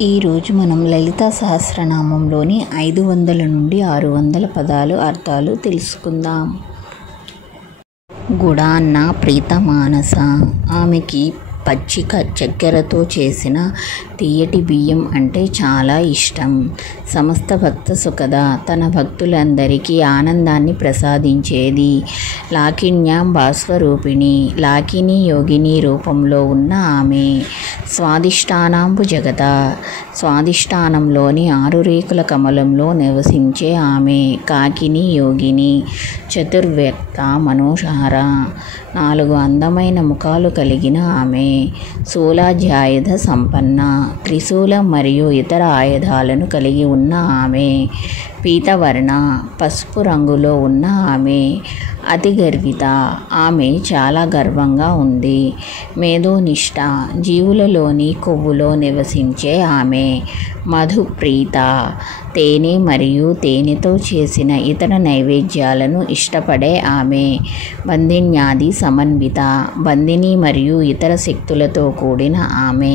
ఈరోజు మనం లలితా సహస్రనామంలోని 500 నుండి 600 పదాలు అర్థాలు తెలుసుకుందాం. గుడాన్న ప్రీతమానస. ఆమెకి పచ్చిక చక్కెరతో చేసిన తీయటి బియ్యం అంటే చాలా ఇష్టం. సమస్త భక్త సుఖద. తన భక్తులందరికీ ఆనందాన్ని ప్రసాదించేది. లాకిన్యాం భాస్వరూపిణి. లాకిని యోగిని రూపంలో ఉన్న ఆమె. స్వాదిష్టానాంబు జగత. స్వాదిష్టానంలోని 6 రేకుల కమలంలో నివసించే ఆమె. కాకిని యోగిని. చతుర్వ్యక్త మనోహర. 4 అందమైన ముఖాలు కలిగిన ఆమె. శూలాధ్యాయుధ సంపన్న. త్రిశూలం మరియు ఇతర ఆయుధాలను కలిగి ఉన్న ఆమె. పీతవర్ణ. పసుపు రంగులో ఉన్న ఆమె. అతి గర్విత. ఆమె చాలా గర్వంగా ఉంది. మేధోనిష్ట. జీవులలోని కొవ్వులో నివసించే ఆమె. మధుప్రీత. తేనె మరియు తేనెతో చేసిన ఇతర నైవేద్యాలను ఇష్టపడే ఆమె. బంధిన్యాది సమన్విత. బంధిని మరియు ఇతర శక్తులతో కూడిన ఆమె.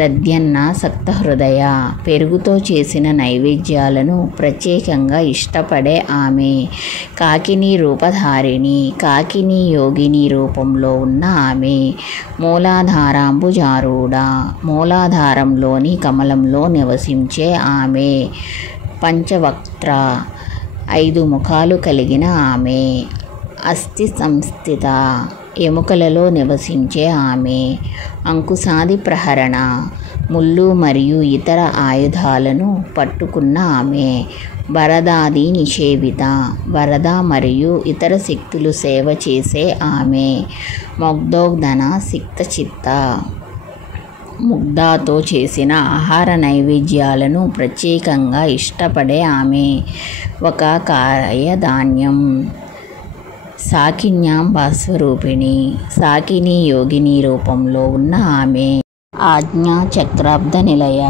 దద్యన్న సక్త హృదయ. పెరుగుతో చేసిన నైవేద్యాలను ప్రత్యేకంగా ఇష్టపడే ఆమె. కాకిని రూపధారిణి. కాకిని యోగిని రూపంలో ఉన్న ఆమె. మూలాధారాంబుజారూఢ. మూలాధారంలోని కమలంలో నివసించే ఆమె. పంచవక్త్ర. 5 ముఖాలు కలిగిన ఆమె. అస్థి సంస్థిత. ఎముకలలో నివసించే ఆమె. అంకుశాది ప్రహరణ. ముళ్ళు మరియు ఇతర ఆయుధాలను పట్టుకున్న ఆమె. వరదాది నిషేవిత. వరద మరియు ఇతర శక్తులు సేవ చేసే ఆమె. ముగ్ధోగ్ధన సిక్తచిత్త. ముగ్ధాతో చేసిన ఆహార నైవేద్యాలను ప్రత్యేకంగా ఇష్టపడే ఆమె. ఒక కాయధాన్యం. సాకిన్యాం భాస్వరూపిణి. సాకిని యోగిని రూపంలో ఉన్న ఆమె. ఆజ్ఞాచక్రాబ్ద నిలయ.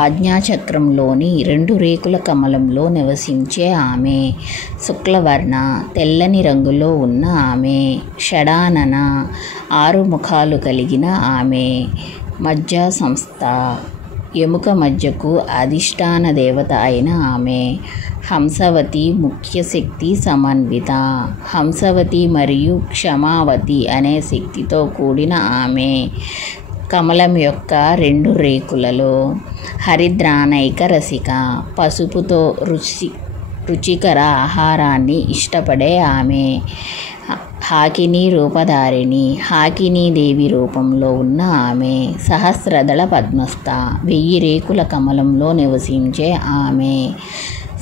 ఆజ్ఞాచక్రంలోని 2 రేకుల కమలంలో నివసించే ఆమె. శుక్లవర్ణ. తెల్లని రంగులో ఉన్న ఆమె. షడానన. 6 ముఖాలు కలిగిన ఆమె. మజ్జా సంస్థ. ఎముక మధ్యకు అధిష్టాన దేవత అయిన ఆమె. హంసవతి. ముఖ్య శక్తి సమన్విత. హంసవతి మరియు క్షమావతి అనే శక్తితో కూడిన ఆమె. కమలం యొక్క 2 రేకులలో. హరిద్రానైక రసిక. పసుపుతో రుచికర ఆహారాన్ని ఇష్టపడే ఆమె. హాకిని రూపధారిణి. హాకిని దేవి రూపంలో ఉన్న ఆమె. సహస్రదళ పద్మస్థ. 1000 రేకుల కమలంలో నివసించే ఆమె.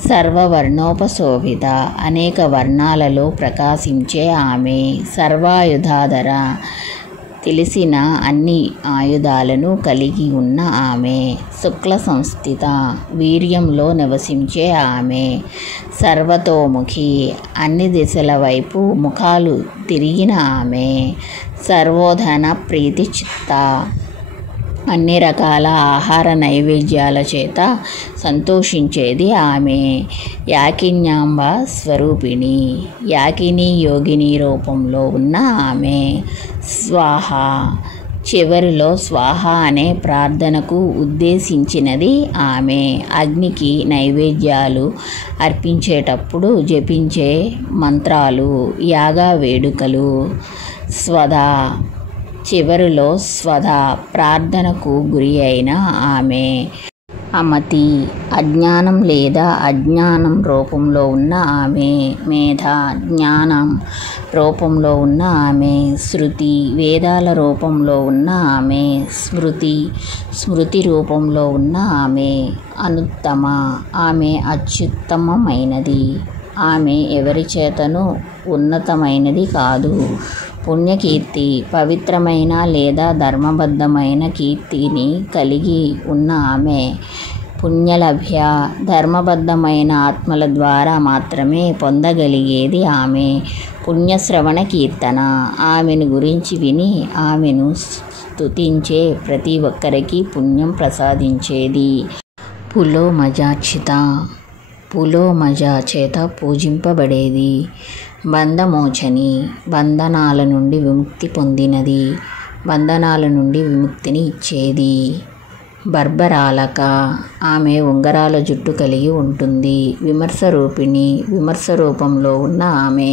సర్వవర్ణోపశోభిత. అనేక వర్ణాలలో ప్రకాశించే ఆమె. సర్వాయుధాధర. తెలిసిన అన్ని ఆయుధాలను కలిగి ఉన్న ఆమె. శుక్ల సంస్థిత. వీర్యంలో నివసించే ఆమె. సర్వతోముఖి. అన్ని దిశల వైపు ముఖాలు తిరిగిన ఆమె. సర్వోధన ప్రీతి చిత్త. అన్ని రకాల ఆహార నైవేద్యాల చేత సంతోషించేది ఆమె. యాకిన్యాంబ స్వరూపిణి. యాకిని యోగిని రూపంలో ఉన్న ఆమె. స్వాహ. చివరిలో స్వాహ అనే ప్రార్థనకు ఉద్దేశించినది ఆమె. అగ్నికి నైవేద్యాలు అర్పించేటప్పుడు జపించే మంత్రాలు. యాగా వేడుకలు. స్వధ. చివరిలో స్వధ ప్రార్థనకు గురి అయిన ఆమె. అమతి. అజ్ఞానం లేదా అజ్ఞానం రూపంలో ఉన్న ఆమె. మేధ. జ్ఞానం రూపంలో ఉన్న ఆమె. శృతి. వేదాల రూపంలో ఉన్న ఆమె. స్మృతి. స్మృతి రూపంలో ఉన్న ఆమె. అనుత్తమ. ఆమె అత్యుత్తమమైనది. ఆమె ఎవరి చేతను ఉన్నతమైనది కాదు. పుణ్యకీర్తి. పవిత్రమైన లేదా ధర్మబద్ధమైన కీర్తిని కలిగి ఉన్న ఆమె. పుణ్యలభ్య. ధర్మబద్ధమైన ఆత్మల ద్వారా మాత్రమే పొందగలిగేది ఆమె. పుణ్యశ్రవణ కీర్తన. ఆమెను గురించి విని ఆమెను స్తుతించే ప్రతి ఒక్కరికి పుణ్యం ప్రసాదించేది. పులోమజార్చిత. పులోమజ చేత పూజింపబడేది. బంధమోచని. బంధనాల నుండి విముక్తి పొందినది. బంధనాల నుండి విముక్తిని ఇచ్చేది. బర్బరాలక, ఆమె ఉంగరాల జుట్టు కలిగి ఉంటుంది. విమర్శ రూపిణి, విమర్శ రూపంలో ఉన్న ఆమె.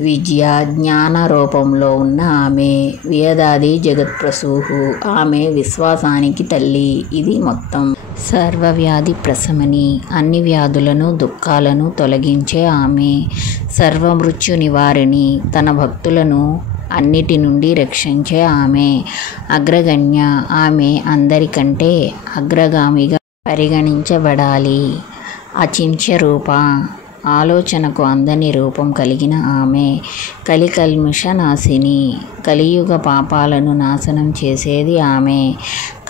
విద్య, జ్ఞాన రూపంలో ఉన్న ఆమె. వేదాది జగత్ప్రసూహు, ఆమె విశ్వాసానికి తల్లి. ఇది మొత్తం. సర్వవ్యాధి ప్రశమని, అన్ని వ్యాధులను దుఃఖాలను తొలగించే ఆమె. సర్వమృత్యు నివారిణి, తన భక్తులను అన్నిటి నుండి రక్షించే ఆమె. అగ్రగణ్య, ఆమె అందరికంటే అగ్రగామిగా పరిగణించబడాలి. అచింత్య రూప, ఆలోచనకు అందని రూపం కలిగిన ఆమె. కలికల్మష నాశిని, కలియుగ పాపాలను నాశనం చేసేది ఆమె.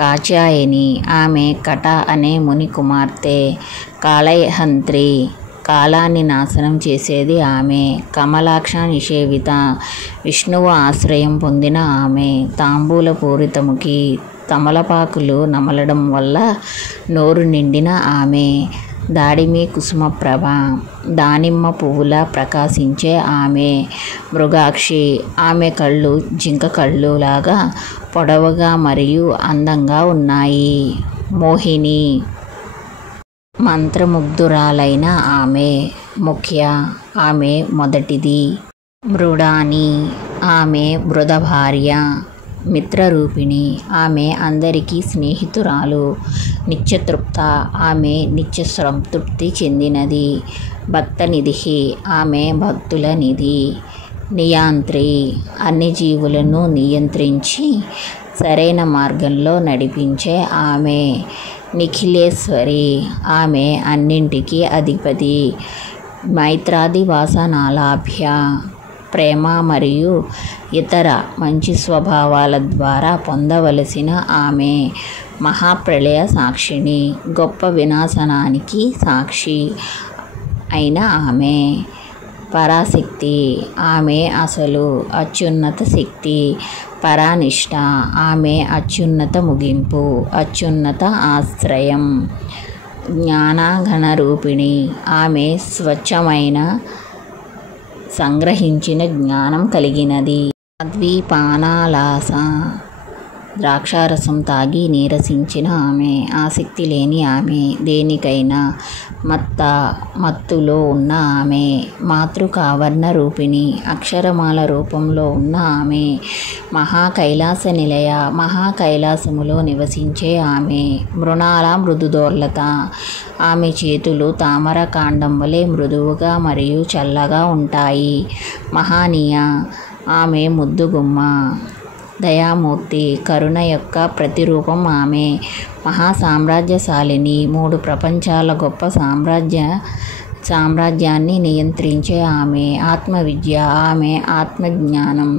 కాచాయని, ఆమె కట అనే ముని కుమార్తె. కాళహంత్రి, కాలాన్ని నాశనం చేసేది ఆమె. కమలాక్ష నిషేవిత, విష్ణువు ఆశ్రయం పొందిన ఆమె. తాంబూల పూరితముఖి, తమలపాకులు నమలడం వల్ల నోరు నిండిన ఆమె. దాడిమి కుసుమప్రభ, దానిమ్మ పువ్వులా ప్రకాశించే ఆమె. మృగాక్షి, ఆమె కళ్ళు జింక కళ్ళు లాగా పొడవుగా మరియు అందంగా ఉన్నాయి. మోహిని, మంత్రముగ్ధురాలైన ఆమె. ముఖ్య, ఆమె మొదటిది. మృడాని, ఆమె మృద భార్య. మిత్రరూపిణి, ఆమె అందరికీ స్నేహితురాలు. నిత్యతృప్త, ఆమె నిత్య సంతృప్తి చెందినది. భక్తనిధి, ఆమె భక్తుల నిధి. నియాంత్రి, అన్ని జీవులను నియంత్రించి సరైన మార్గంలో నడిపించే ఆమె. నిఖిలేశ్వరి, ఆమె అన్నింటికీ అధిపతి. మైత్రాది వాసనాలాభ్య, ప్రేమ మరియు ఇతర మంచి స్వభావాల ద్వారా పొందవలసిన ఆమె. మహాప్రళయ సాక్షిణి, గొప్ప వినాశనానికి సాక్షి అయిన ఆమె. పరాశక్తి, ఆమె అసలు అత్యున్నత శక్తి. పరానిష్ట, ఆమె అత్యున్నత ముగింపు, అత్యున్నత ఆశ్రయం. జ్ఞానఘనరూపిణి, ఆమె స్వచ్ఛమైన సంగ్రహించిన జ్ఞానం కలిగినది. అద్వీపానాలాస, ద్రాక్షారసం తాగి నీరసించిన ఆమె. ఆసక్తి లేని ఆమె. దేనికైనా మత్తులో ఉన్న ఆమె. మాతృకావర్ణ రూపిణి, అక్షరమాల రూపంలో ఉన్న ఆమె. మహాకైలాస నిలయ, మహాకైలాసములో నివసించే ఆమె. మృణాల మృదుదోర్లత, ఆమె చేతులు తామర కాండం వలె మృదువుగా మరియు చల్లగా ఉంటాయి. మహానీయ, ఆమె ముద్దుగుమ్మ. దయామూర్తి, కరుణ యొక్క ప్రతిరూపం ఆమె. మహాసామ్రాజ్యశాలిని, 3 ప్రపంచాల గొప్ప సామ్రాజ్యాన్ని నియంత్రించే ఆమె. ఆత్మవిద్య, ఆమె ఆత్మజ్ఞానం.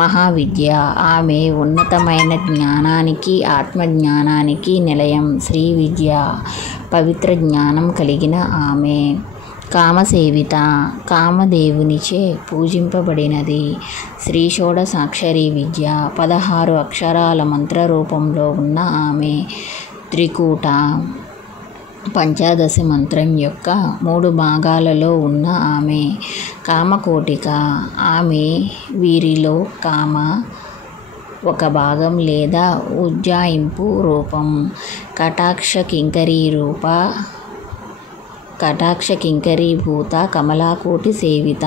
మహావిద్య, ఆమె ఉన్నతమైన జ్ఞానానికి ఆత్మజ్ఞానానికి నిలయం. శ్రీ విద్య, పవిత్ర జ్ఞానం కలిగిన ఆమె. కామసేవిత, కామదేవునిచే పూజింపబడినది. శ్రీ షోడశాక్షరి విద్య, 16 అక్షరాల మంత్ర రూపంలో ఉన్న ఆమె. త్రికూట, పంచదశి మంత్రం యొక్క 3 భాగాలలో ఉన్న ఆమె. కామకోటిక, ఆమె వీరిలో కామ ఒక భాగం లేదా ఉజ్జాయింపు రూపం. కటాక్ష కింకరీభూత, కమలాకోటి సేవిత,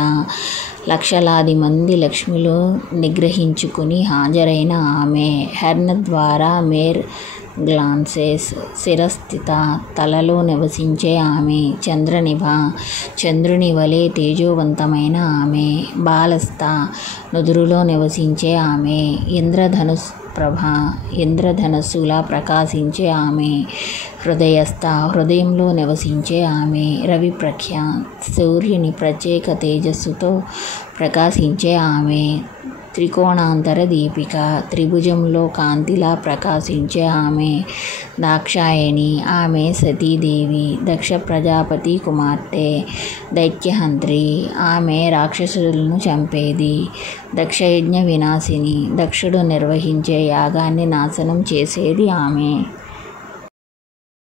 లక్షలాది మంది లక్ష్మిలు నిగ్రహించుకుని హాజరైన ఆమె. హెర్న ద్వారా మేర్ గ్లాన్సెస్, శిరస్థిత, తలలో నివసించే ఆమె. చంద్రనిభ, చంద్రుని వలె తేజోవంతమైన ఆమె. బాలస్థ, నుదురులో నివసించే ఆమె. ఇంద్రధనుస్ ప్రభ, ఇంద్రధనస్సులా ప్రకాశించే ఆమె. హృదయస్థ, హృదయంలో నివసించే ఆమె. రవిప్రఖ్య, సూర్యుని ప్రత్యేక తేజస్సుతో ప్రకాశించే ఆమె. త్రికోణాంతర దీపిక, త్రిభుజంలో కాంతిలా ప్రకాశించే ఆమె. దాక్షాయణి, ఆమె సతీదేవి, దక్ష ప్రజాపతి కుమార్తె. దైత్యహంత్రి, ఆమె రాక్షసులను చంపేది. దక్షయజ్ఞ వినాశిని, దక్షుడు నిర్వహించే యాగాన్ని నాశనం చేసేది ఆమె.